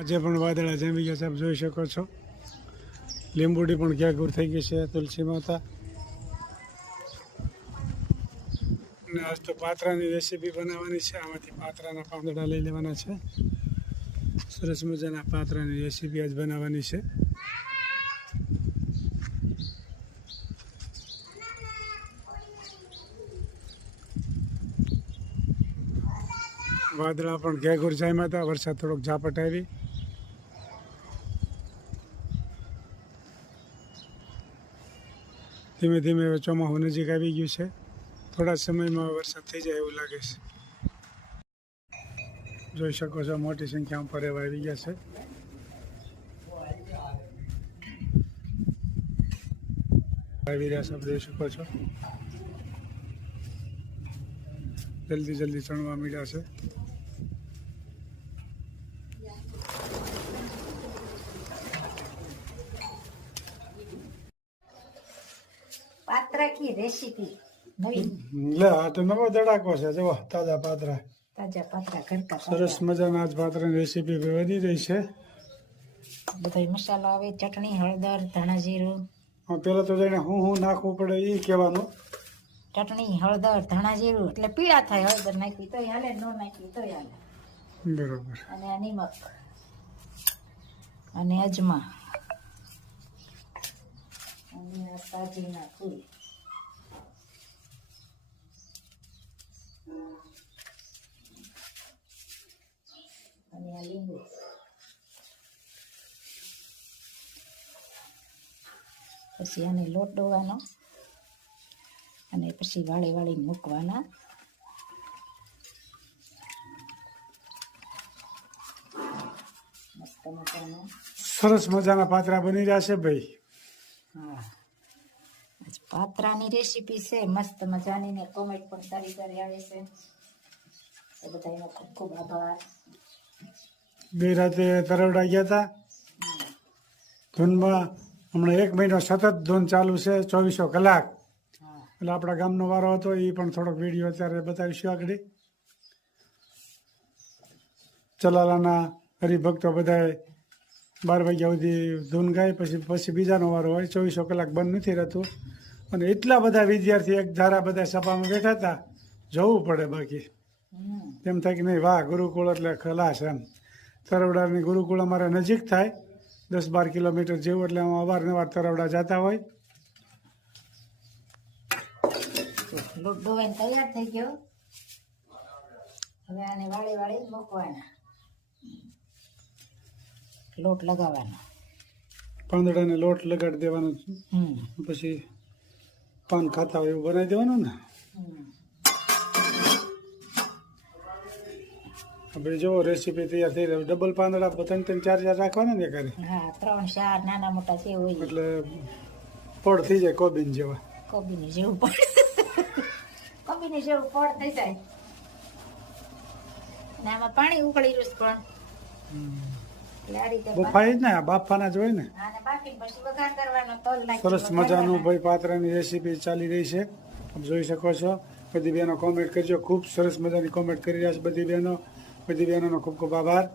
આજે પણ વાદળા જામી ગયા છે, આપ જોઈ શકો છો. લીંબુડી પણ ઘેઘૂર થઈ ગઈ છે તુલસી માતા. અને આજ તો પાત્રાની રેસીપી બનાવવાની છે. આમાંથી પાત્રાના પાંદડા લઈ લેવાના છે. સરસ મજાના પાત્રાની રેસીપી આજ બનાવવાની છે. વાદળા પણ ઘેઘૂર જામ્યા હતા. વરસાદ થોડોક ઝાપટ આવી. ધીમે ધીમે હવે ચોમાસું નજીક આવી ગયું છે. થોડા સમયમાં વરસાદ થઈ જાય એવું લાગે છે. જોઈ શકો છો મોટી સંખ્યામાં પરેવા આવી ગયા છે. આવી રહ્યા છે, જોઈ શકો છો. જલ્દી જલ્દી ચણવા માંડ્યા છે. પાત્રા કી રેસીપી નવી લે આ તો નવો ધડાકો છે. જો તાજા પાત્રા, તાજા પાત્રા ઘરકા સરસ મજાના આજ પાત્રાની રેસીપી વધી રહી છે. બધા મસાલો આવે, ચટણી, હળદર, ધાણા જીરું. પેલા તો જઈને હું નાખવું પડે એ કહેવાનું. ચટણી, હળદર, ધાણા જીરું એટલે પીળા થાય. હળદર નાખી તોય હાલે, ન નાખી તોય હાલે. બરોબર. અને આ નિમક અને અજમા અને આ સાજીના ફૂલ અને આ લીંબુ. પછી આને લોટ ડોવાનો અને પછી વાળી વાળી મૂકવાના. મસ્ત મજાના સરસ મજાના પાત્રા બની રહ્યા છે ભાઈ. હા, પાત્રાની રેસીપી છે મસ્ત મજાની ને કોમેન્ટ પણ સારી સારી આવે છે. એ બધાનો ખૂબ ખૂબ આભાર. ગઈ રાતે તરવડા ગયા હતા ધૂનમાં. હમણાં 1 મહિનો સતત ધૂન ચાલુ છે, 24 કલાક. હા, એટલે આપણા ગામનો વારો હતો. એ પણ થોડોક વિડીયો અત્યારે બતાવીશું આગળ. ચલાલાના હરિભક્તો બધાએ 12 વાગ્યા સુધી ધૂન ગાય. પછી બીજાનો વારો હોય. 24 કલાક બંધ નથી રહેતું. અને એટલા બધા વિદ્યાર્થી એક ધારા બધા સભામાં બેઠા હતા, જવું પડે. બાકી એમ થાય કે નહીં, વાહ ગુરુકુળ એટલે ખલાસ એમ. તરવડાની ગુરુકુળ અમારે નજીક થાય, 10-12 કિલોમીટર જેવું. એટલે અમે અવારનવાર તરવડા જતા હોય. લોટ ડોવાઈને તૈયાર થઈ ગયો. હવે આને વાળી વાળી મૂકવાના, લોટ લગાવવાનો. પાંદડાને લોટ લગાડી દેવાનો. પછી પાન ખાતા હોય એવું બનાવી દેવાનું ને. આપણે જો રેસીપી તૈયાર થઈ રહી. ડબલ પાંદડા 3-4 રાખવાના ને કરે. હા, 3-4 નાના મોટા છે હોય એટલે પડ થઈ જાય કોબીન જેવા. કોબીની જેવું પડ કોબીની જેવું પડ થઈ જાય. ને આમાં પાણી ઉકળી રહ્યું છે પણ એટલે આ રીતે બફાઈ જ ને, આ બાફાના જ હોય ને. આને બાફીને પછી વઘાર કરવાનો. તલ નાખી સરસ મજાનું ભાઈ પાત્રાની રેસીપી ચાલી રહી છે, આપ જોઈ શકો છો. બધી બહેનો કોમેન્ટ કરજો. ખૂબ સરસ મજાની કોમેન્ટ કરી રહ્યા છે બધી બહેનો. બધી બહેનોનો ખૂબ ખૂબ આભાર.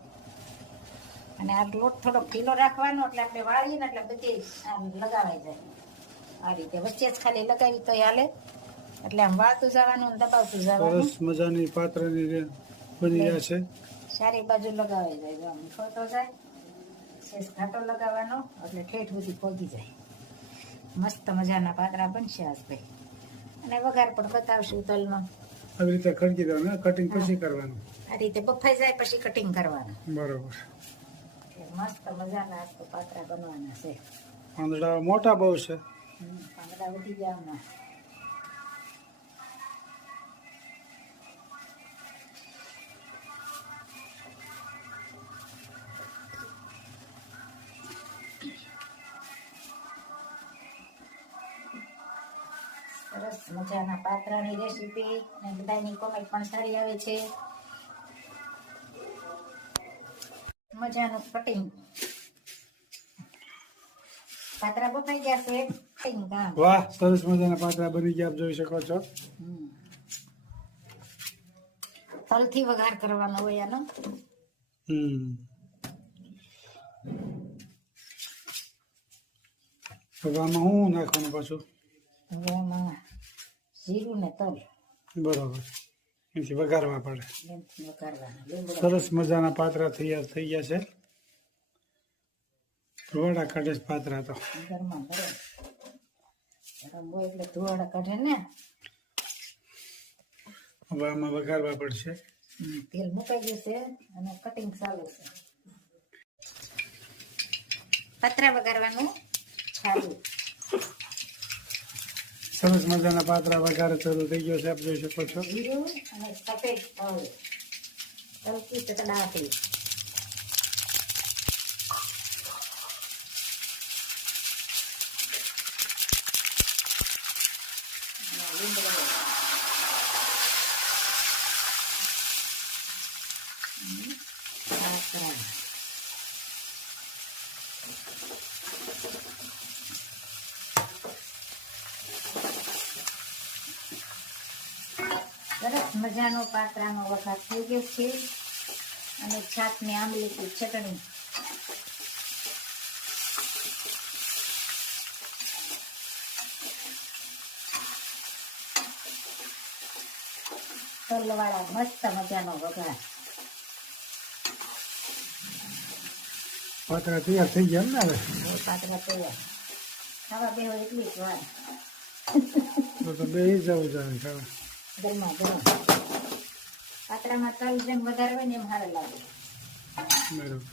અને આ લોટ થોડો ઢીલો રાખવાનો એટલે આપણે વાળીએ ને એટલે બધી આમ લગાવાઈ જાય. આ રીતે વચ્ચે જ ખાલી લગાવી તો હાલે. એટલે આમ વાળતું જવાનું ને દબાવતું જવાનું. સરસ મજાની પાત્રાની બની રહ્યા છે. સારી બાજુ લગાવાઈ જાય. જો આમ ખોટો જાય શેષ ઘાટો લગાવવાનો એટલે ઠેઠ સુધી પહોંચી જાય. મસ્ત મજાના પાત્રા બનશે આજ ભાઈ. અને વઘાર પણ બતાવશું તલમાં. આવી રીતે ખડકી દેવાનું, કટિંગ પછી કરવાનું. આ રીતે બફાઈ જાય પછી કટિંગ કરવાનું. બરોબર. મસ્ત મજાના આજ તો પાત્રા બનવાના છે. પાંદડા મોટા બહુ છે. પાંદડા ઉઠી ગયા હમણાં. સરસ મજાના પાત્રાની રેસીપી અને બધાની કોમેન્ટ પણ સારી આવે છે. મજાનું કટિંગ. પાત્રા બફાઈ ગયા છે. કટિંગ કામ. વાહ, સરસ મજાના પાત્રા બની ગયા, આપ જોઈ શકો છો. તલથી વઘાર કરવાનો હોય આનો. હવે આમાં શું નાખવાનું પાછું? હવે આમાં જીરું ને તલ બરોબર, એથી વઘારવા પડે. લીમડું વઘારવાના. લીમડો સરસ મજાના પાતરા તૈયાર થઈ ગયા છે. ધોવાડા કાઢે છે પાતરા તો. ગરમા ગરમ ગરમ હોય એટલે ધોવાડા કાઢે ને. હવે આમાં વઘારવા પડશે. તેલ મુકાઈ ગયું છે અને કટિંગ ચાલુ છે. પતરા વઘારવાનું ચાલુ. સરસ મજાના પાતરા વઘારે ચાલુ થઈ ગયો છે, આપ જોઈ શકો છો. જીરું અને સફેદ તલ તલકી ચટડાટી. સરસ મજાનો પાતરાનો વઘાર થઈ ગયો છે અને છાશની આંબલીની ચટણી. તલવાળા મસ્ત મજાનો વઘાર. પાતરા તૈયાર થઈ ગયા ને હવે? પાતરા તૈયાર. ખાવા બેહો એટલી જ વાર. તો બેસી જવું જોઈએ ખાવા. ગરમા ગરમ. પાતરામાં તલ જેમ વધારે હોય ને એમ સારું લાગે. બરોબર.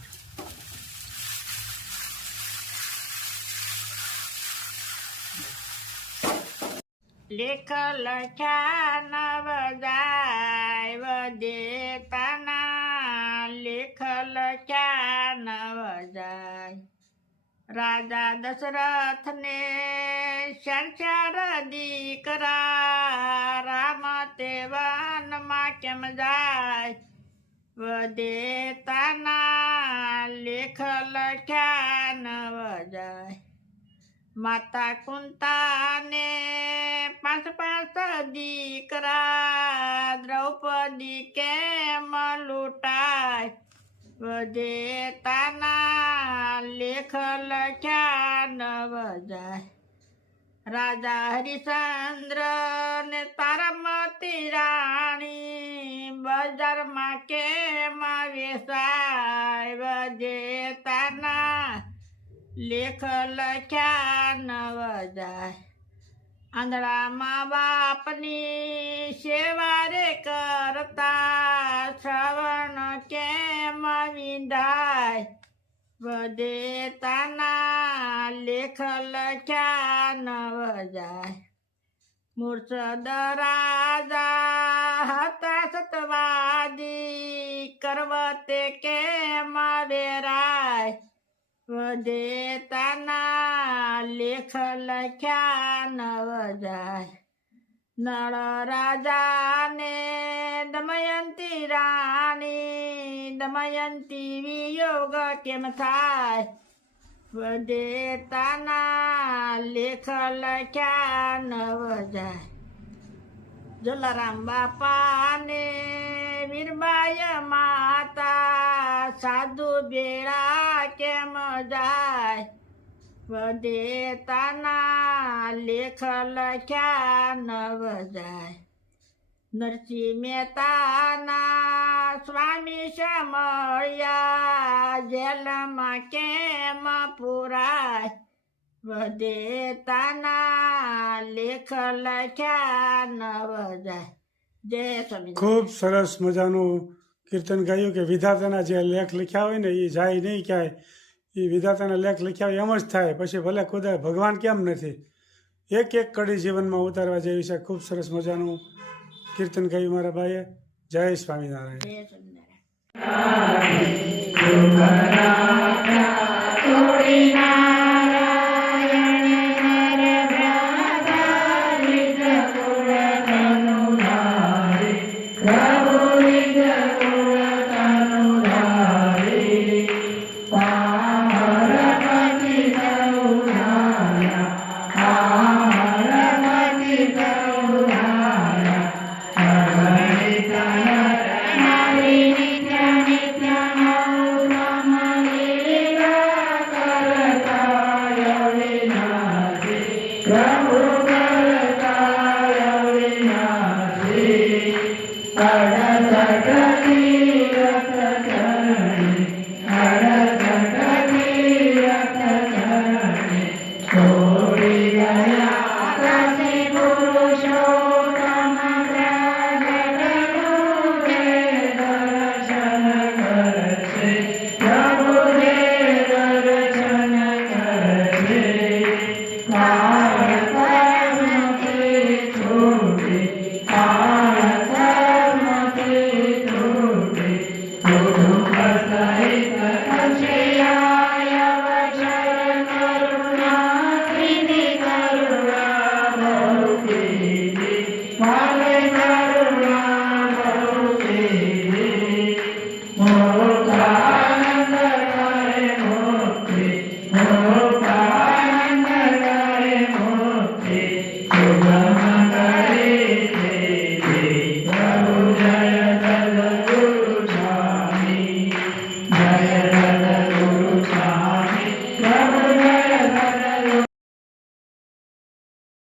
લેખ લખ્યા નવ જાય વદેતાના. લેખ લખ્યા નવ જાય. રાજા દશરથને ચાર દીકરા. રામ તે વનમાં કેમ જાય વદેતાના. લેખ લખ્યા નવ જાય. માતા કુંતાને 5 દીકરા. દ્રૌપદી કેમ લૂંટાય વદેતાના. લેખ લખ્યા નવ જાય. રાજા હરિશ્ચંદ્ર ને તારામતી રાણી. બજારમાં કેમ વેચાય વદેતાના. લેખ લખ્યા નવ જાય. આંધળા મા બાપની સેવા રે કરતા. શ્રવણ કેમ વિંધાય વદેતાના. લેખ લખ્યા નવ જાય. મુર્શદ રાજા હતા સતવાદી. કરવતે કેમ વેરાય વદેતાના. લેખ લખ્યા નવ જાય. નળ રાજાને દમયંતી રાણી. દમયંતી વિયોગ કેમ થાય વદેતાના. લેખ લખ્યા નવ જાય. જલારામ બાપાને વીરબાઈ માતા. સાધુ બેડા કેમ જાય વદેતાના. લેખ લખ્યા નવ જાય. નરસિંહ મહેતાના સ્વામી સમળ્યા. જેલમાં કેમ પુરાય વદેતાના. લેખ લખ્યા નવ જાય. જય સ્વામી. ખૂબ સરસ મજાનું કીર્તન ગાયું કે વિધાતાના જે લેખ લખ્યા હોય ને એ જાય નહીં ક્યાંય. એ વિધાતાના લેખ લખ્યા હોય એમ જ થાય. પછી ભલે ખુદા ભગવાન કેમ નથી, એક એક કડી જીવનમાં ઉતારવા જેવી છે. ખૂબ સરસ મજાનું કીર્તન ગાયું મારા ભાઈએ. જય સ્વામિનારાયણ. જય સ્વામિનારાયણ.